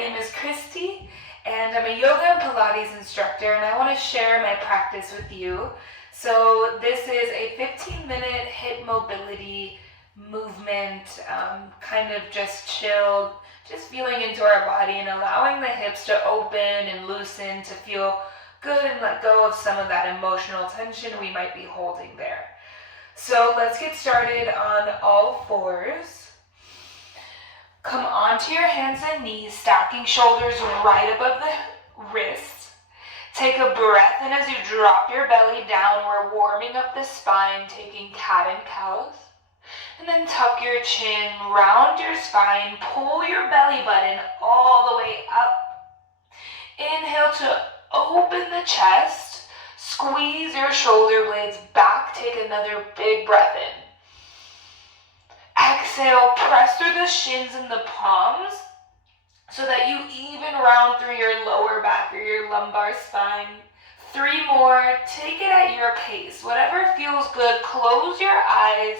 name is Christy, and I'm a yoga and Pilates instructor, and I want to share my practice with you. So this is a 15-minute hip mobility movement, kind of just chilled, just feeling into our body and allowing the hips to open and loosen to feel good and let go of some of that emotional tension we might be holding there. So let's get started on all fours. Come onto your hands and knees, stacking shoulders right above the wrists. Take a breath in as you drop your belly down. We're warming up the spine, taking cat and cows. And then tuck your chin, round your spine, pull your belly button all the way up. Inhale to open the chest, squeeze your shoulder blades back, take another big breath in. Exhale, press through the shins and the palms so that you even round through your lower back or your lumbar spine. 3 more, take it at your pace. Whatever feels good, close your eyes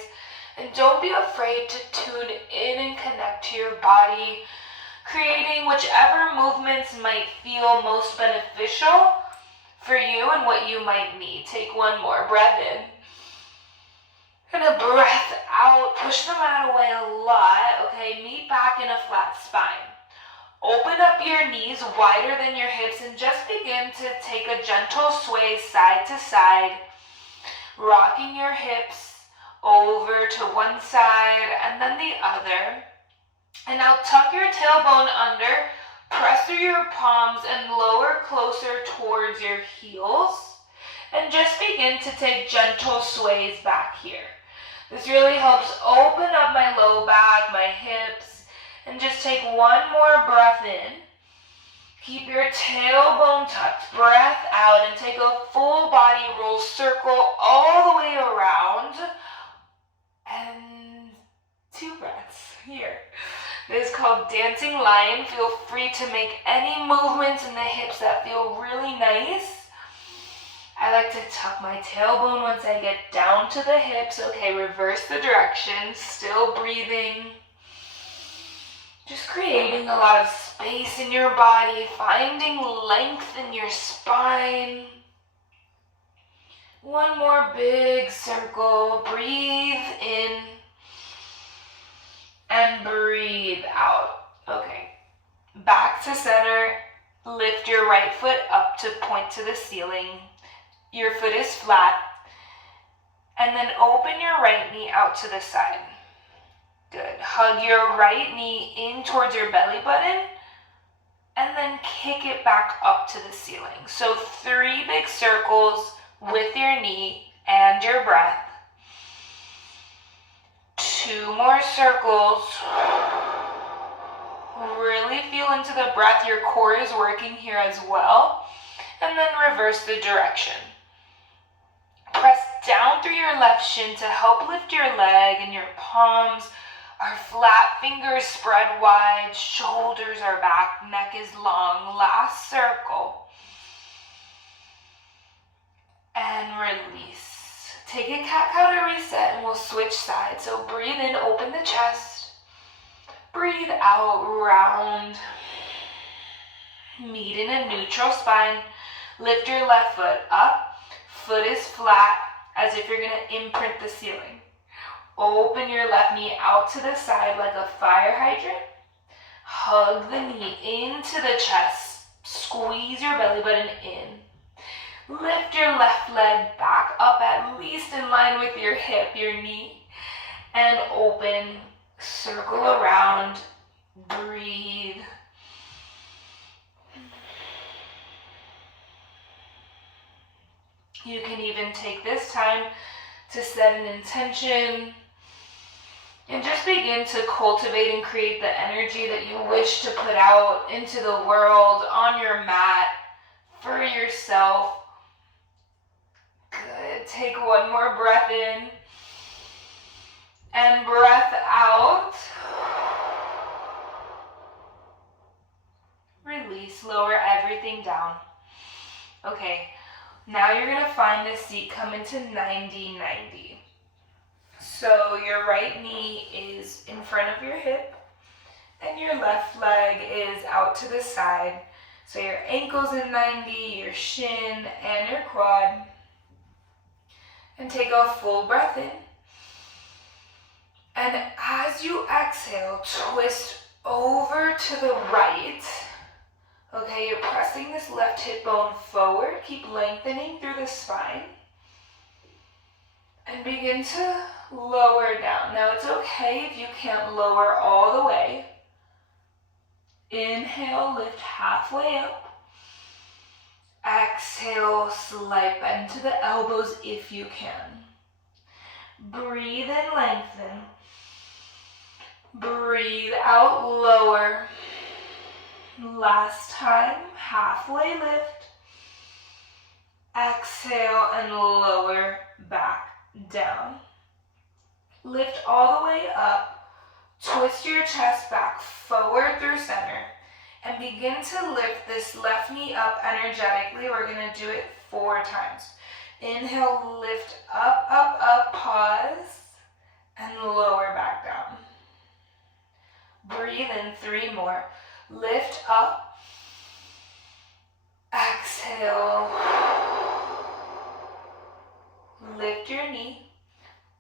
and don't be afraid to tune in and connect to your body, creating whichever movements might feel most beneficial for you and what you might need. Take 1 more breath in. And a breath out, push the mat away a lot. Okay, meet back in a flat spine. Open up your knees wider than your hips and just begin to take a gentle sway side to side, rocking your hips over to one side and then the other. And now tuck your tailbone under, press through your palms and lower closer towards your heels. And just begin to take gentle sways back here. This really helps open up my low back, my hips, and just take 1 more breath in. Keep your tailbone tucked, breath out, and take a full body roll circle all the way around. And 2 breaths here. This is called Dancing Lion. Feel free to make any movements in the hips that feel really nice. I like to tuck my tailbone once I get down to the hips. Okay, reverse the direction, still breathing. Just creating a lot of space in your body, finding length in your spine. 1 more big circle. Breathe in and breathe out. Okay, back to center. Lift your right foot up to point to the ceiling. Your foot is flat, and then open your right knee out to the side. Good. Hug your right knee in towards your belly button, and then kick it back up to the ceiling. So 3 big circles with your knee and your breath. 2 more circles. Really feel into the breath. Your core is working here as well. And then reverse the direction. Press down through your left shin to help lift your leg, and your palms are flat, fingers spread wide, shoulders are back, neck is long. Last circle. And release. Take a cat-cow to reset, and we'll switch sides. So breathe in, open the chest. Breathe out, round. Meet in a neutral spine. Lift your left foot up. Foot is flat, as if you're going to imprint the ceiling. Open your left knee out to the side like a fire hydrant. Hug the knee into the chest. Squeeze your belly button in. Lift your left leg back up at least in line with your hip, your knee. And open, circle around, breathe. You can even take this time to set an intention and just begin to cultivate and create the energy that you wish to put out into the world, on your mat, for yourself. Good. Take 1 more breath in and breath out. Release, lower everything down. Okay. Now you're going to find a seat, come into 90-90. So your right knee is in front of your hip and your left leg is out to the side. So your ankle's in 90, your shin, and your quad. And take a full breath in. And as you exhale, twist over to the right. Okay, you're pressing this left hip bone forward. Keep lengthening through the spine. And begin to lower down. Now it's okay if you can't lower all the way. Inhale, lift halfway up. Exhale, slight bend to the elbows if you can. Breathe in, lengthen. Breathe out, lower. Last time, halfway lift. Exhale and lower back down. Lift all the way up. Twist your chest back forward through center. And begin to lift this left knee up energetically. We're going to do it 4 times. Inhale, lift up, up, up, pause, and lower back down. Breathe in 3 more. Lift up. Exhale. Lift your knee.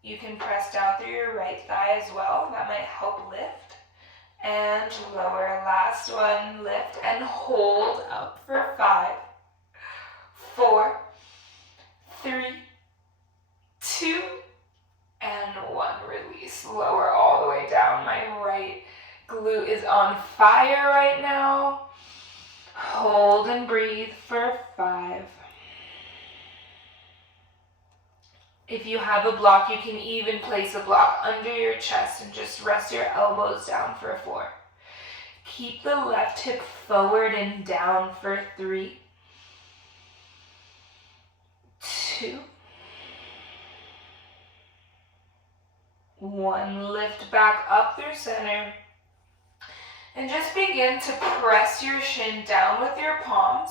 You can press down through your right thigh as well. That might help lift. And lower. Last one. Lift and hold up for 5, 4, 3, 2, and 1. Release. Lower all the way down. My right glute is on fire right now. Hold and breathe for 5. If you have a block, you can even place a block under your chest and just rest your elbows down for 4. Keep the left hip forward and down for 3, 2, 1. Lift back up through center. And just begin to press your shin down with your palms,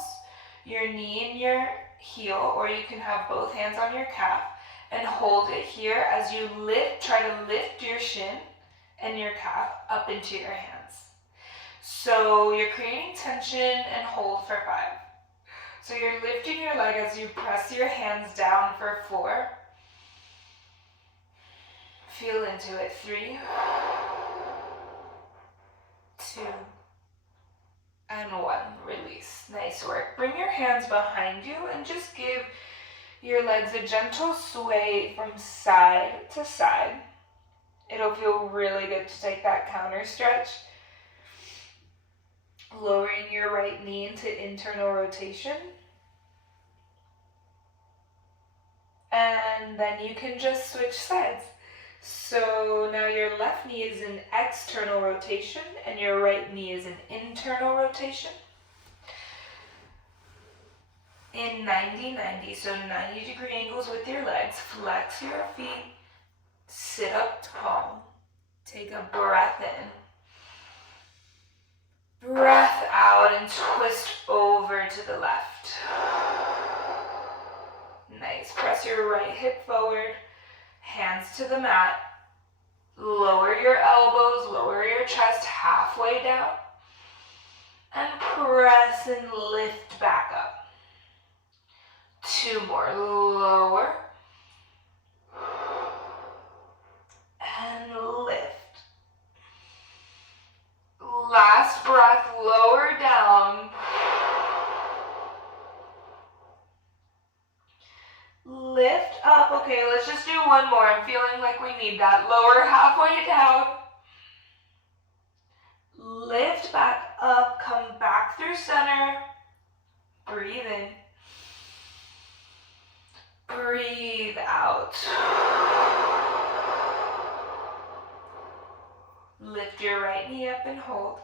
your knee and your heel, or you can have both hands on your calf. And hold it here as you lift, try to lift your shin and your calf up into your hands. So you're creating tension and hold for 5. So you're lifting your leg as you press your hands down for 4. Feel into it. 3, 2, and 1. Release. Nice work. Bring your hands behind you and just give your legs a gentle sway from side to side. It'll feel really good to take that counter stretch. Lowering your right knee into internal rotation. And then you can just switch sides. So now your left knee is in external rotation and your right knee is in internal rotation. In 90-90, so 90-degree angles with your legs. Flex your feet. Sit up tall. Take a breath in. Breath out and twist over to the left. Nice. Press your right hip forward. Hands to the mat. Lower your elbows. Lower your chest halfway down. And press and lift back up. 2 more. Lower. And lift. Last breath. Lower down. Lift up. Okay, let's just do 1 more. I'm feeling like we need that. Lower halfway down. Lift back up. Come back through center. Breathe in. Breathe out. Lift your right knee up and hold.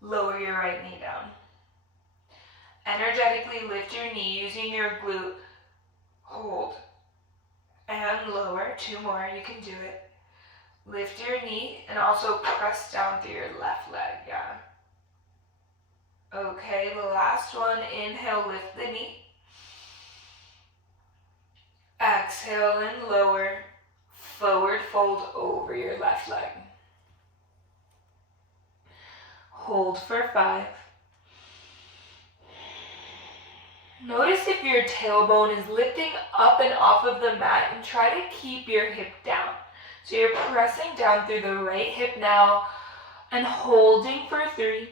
Lower your right knee down. Energetically lift your knee using your glute. Hold. And lower. 2 more. You can do it. Lift your knee and also press down through your left leg. Yeah. Okay, the last one. Inhale, lift the knee. Exhale and lower. Forward fold over your left leg. Hold for 5. Notice if your tailbone is lifting up and off of the mat, and try to keep your hip down. So you're pressing down through the right hip now and holding for 3.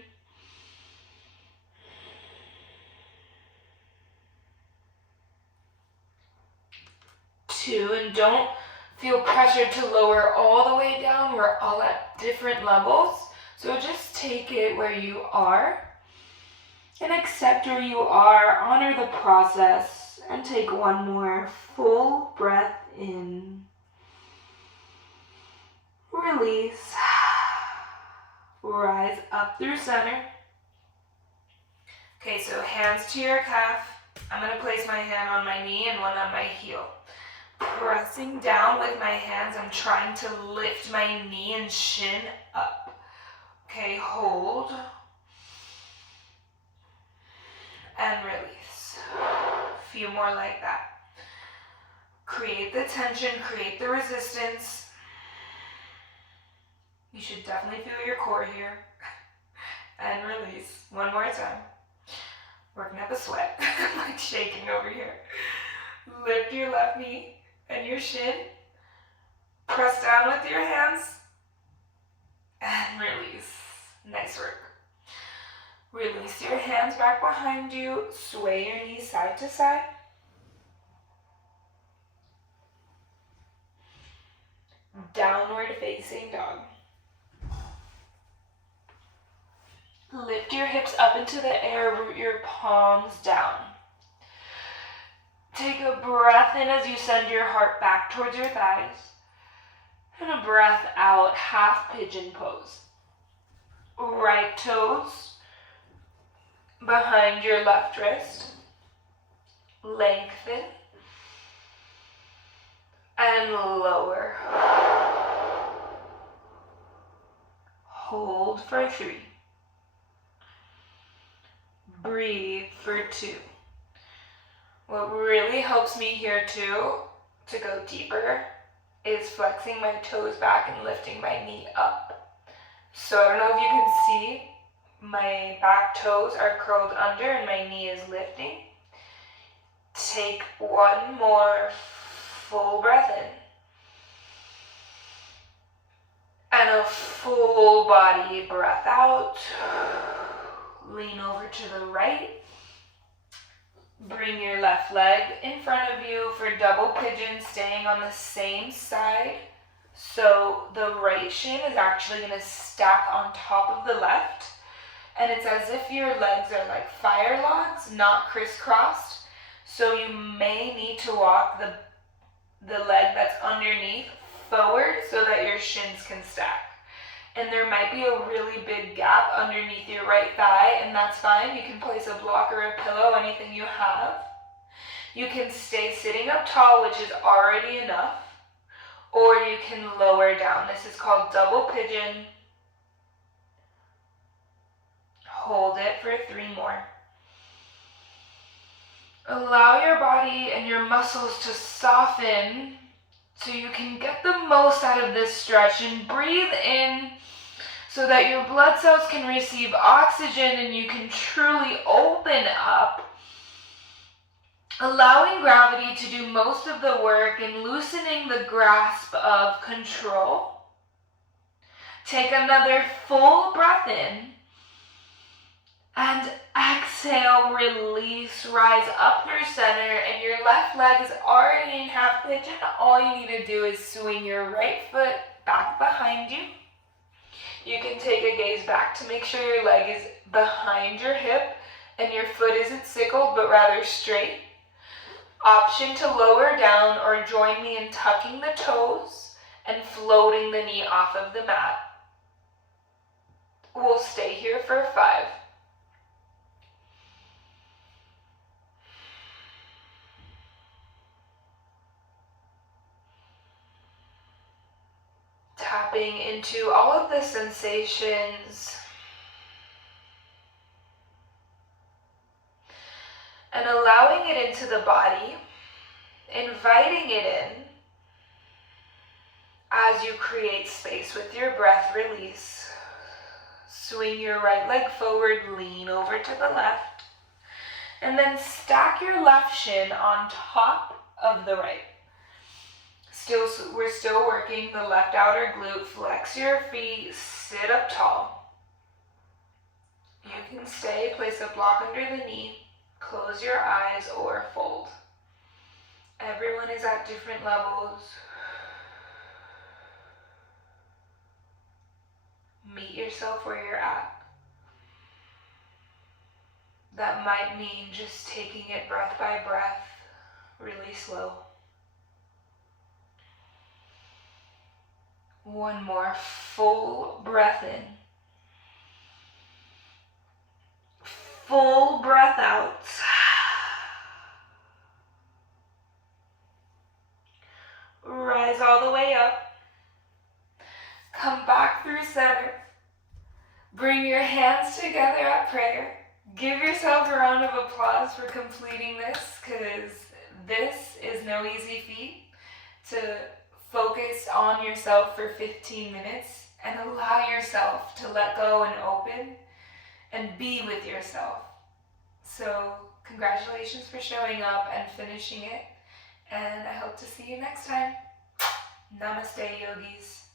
2, and don't feel pressured to lower all the way down. We're all at different levels. So just take it where you are and accept where you are. Honor the process and take one more full breath in. Release. Rise up through center. Okay, so hands to your calf. I'm going to place my hand on my knee and one on my heel. Pressing down with my hands, I'm trying to lift my knee and shin up. Okay, hold. And release. A few more like that. Create the tension, create the resistance. You should definitely feel your core here. And release. One more time. Working up a sweat. I'm like shaking over here. Lift your left knee and your shin. Press down with your hands. And release. Nice work. Release your hands back behind you. Sway your knees side to side. Downward facing dog. Lift your hips up into the air, root your palms down. Take a breath in as you send your heart back towards your thighs. And a breath out, half pigeon pose. Right toes behind your left wrist. Lengthen. And lower. Hold for 3. Breathe for 2. What really helps me here too, to go deeper, is flexing my toes back and lifting my knee up. So I don't know if you can see, my back toes are curled under and my knee is lifting. Take one more full breath in. And a full body breath out. Lean over to the right. Bring your left leg in front of you for double pigeon, staying on the same side. So the right shin is actually going to stack on top of the left. And it's as if your legs are like fire logs, not crisscrossed. So you may need to walk the leg that's underneath forward so that your shins can stack. And there might be a really big gap underneath your right thigh, and that's fine. You can place a block or a pillow, anything you have. You can stay sitting up tall, which is already enough, or you can lower down. This is called double pigeon. Hold it for 3 more. Allow your body and your muscles to soften so you can get the most out of this stretch, and breathe in so that your blood cells can receive oxygen and you can truly open up, allowing gravity to do most of the work and loosening the grasp of control. Take another full breath in and exhale, release, rise up through center, and your left leg is already in half pigeon. All you need to do is swing your right foot back behind you. You can take a gaze back to make sure your leg is behind your hip and your foot isn't sickled but rather straight. Option to lower down or join me in tucking the toes and floating the knee off of the mat. We'll stay here for 5. Tapping into all of the sensations and allowing it into the body, inviting it in as you create space with your breath. Release. Swing your right leg forward, lean over to the left, and then stack your left shin on top of the right. We're still working the left outer glute. Flex your feet, sit up tall. You can stay, place a block under the knee, close your eyes or fold. Everyone is at different levels. Meet yourself where you're at. That might mean just taking it breath by breath, really slow. One more full breath in. Full breath out. Rise all the way up. Come back through center. Bring your hands together at prayer. Give yourself a round of applause for completing this, because this is no easy feat, to focus on yourself for 15 minutes and allow yourself to let go and open and be with yourself. So congratulations for showing up and finishing it, and I hope to see you next time. Namaste, yogis.